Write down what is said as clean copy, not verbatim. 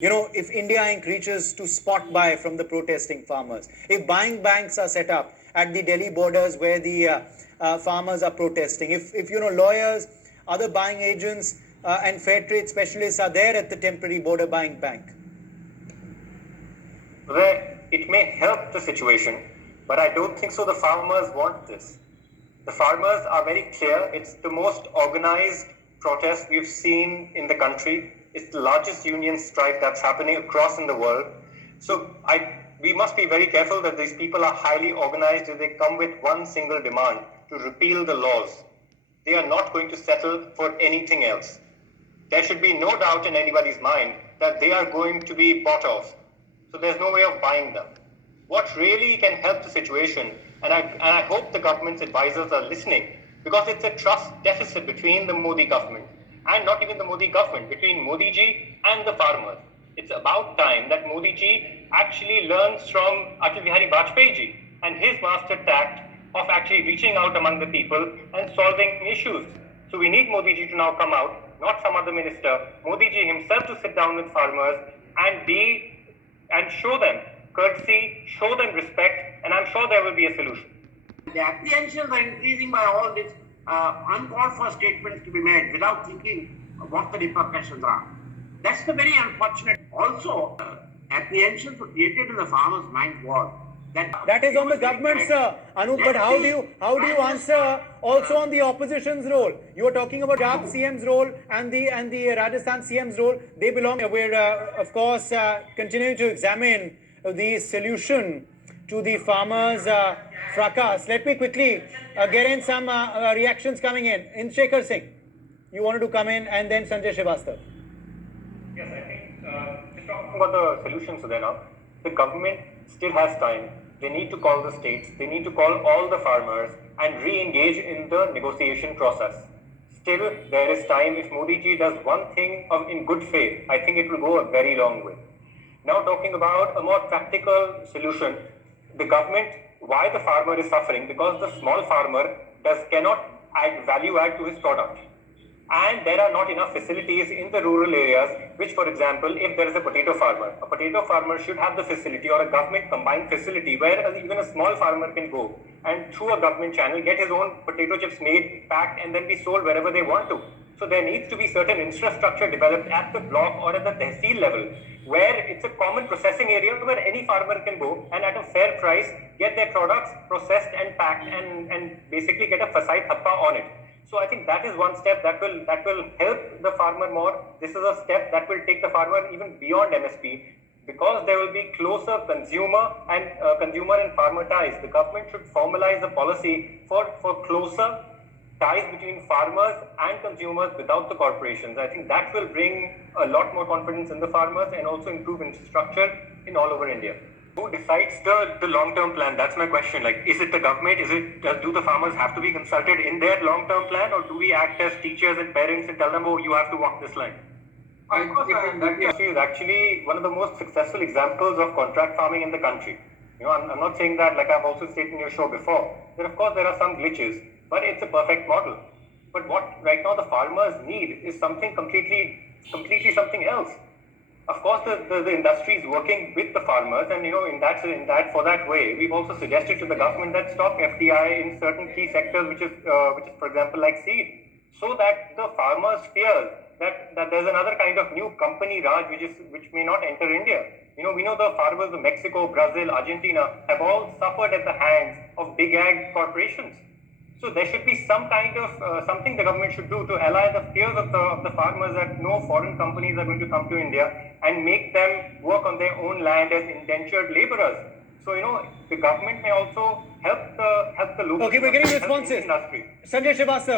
If India Inc. reaches to spot buy from the protesting farmers, if buying banks are set up at the Delhi borders where the farmers are protesting, if lawyers, other buying agents and fair trade specialists are there at the temporary border buying bank. Well, it may help the situation, but I don't think so the farmers want this. The farmers are very clear. It's the most organized protest we've seen in the country. It's the largest union strike that's happening across in the world. So we must be very careful that these people are highly organized and they come with one single demand to repeal the laws. They are not going to settle for anything else. There should be no doubt in anybody's mind that they are going to be bought off. So there's no way of buying them. What really can help the situation, and I hope the government's advisors are listening, because it's a trust deficit between the Modi government and not even the Modi government, between Modi ji and the farmers. It's about time that Modi ji actually learns from Atal Bihari Vajpayee ji and his master tact of actually reaching out among the people and solving issues. So we need Modi ji to now come out, not some other minister, Modi ji himself to sit down with farmers and show them courtesy, show them respect, and I'm sure there will be a solution. The apprehensions are increasing by all these uncalled for statements to be made without thinking what the repercussions are. That's the very unfortunate. Also, apprehensions were created in the farmers' mind was that is on the government, sir. Anup, but how do you answer also on the opposition's role? You are talking about Punjab CM's role and the Rajasthan CM's role. They belong. We're of course continuing to examine the solution to the farmers' fracas. Let me quickly get in some reactions coming in. Shekhar Singh, you wanted to come in, and then Sanjay Srivastava. Yes, I think just talking about the solutions today now, the government still has time. They need to call the states, they need to call all the farmers and re-engage in the negotiation process. Still, there is time. If Modi ji does one thing in good faith, I think it will go a very long way. Now talking about a more practical solution, the government, why the farmer is suffering? Because the small farmer cannot add value to his product. And there are not enough facilities in the rural areas, which, for example, if there is a potato farmer should have the facility or a government combined facility where even a small farmer can go and through a government channel get his own potato chips made, packed, and then be sold wherever they want to. So there needs to be certain infrastructure developed at the block or at the tehsil level where it's a common processing area where any farmer can go and at a fair price get their products processed and packed and basically get a fasai thappa on it. So I think that is one step that will help the farmer more. This is a step that will take the farmer even beyond MSP because there will be closer consumer and farmer ties. The government should formalize a policy for closer ties between farmers and consumers without the corporations. I think that will bring a lot more confidence in the farmers and also improve infrastructure in all over India. Who decides the long-term plan? That's my question. Like, is it the government? Do the farmers have to be consulted in their long-term plan, or do we act as teachers and parents and tell them, oh, you have to walk this line? Of course, that is actually one of the most successful examples of contract farming in the country. I'm not saying that, like I've also stated in your show before, that of course there are some glitches, but it's a perfect model. But what right now the farmers need is something completely something else. Of course, the industry is working with the farmers, and for that way, we've also suggested to the government that stop FDI in certain key sectors, which is for example like seed, so that the farmers fear that there's another kind of new company raj which may not enter India. We know the farmers of Mexico, Brazil, Argentina have all suffered at the hands of big ag corporations. So there should be some kind of something the government should do to allay the fears of the farmers that no foreign companies are going to come to India and make them work on their own land as indentured laborers. So the government may also help the local. Okay, we're getting responses. Industry. Sanjay Srivastava.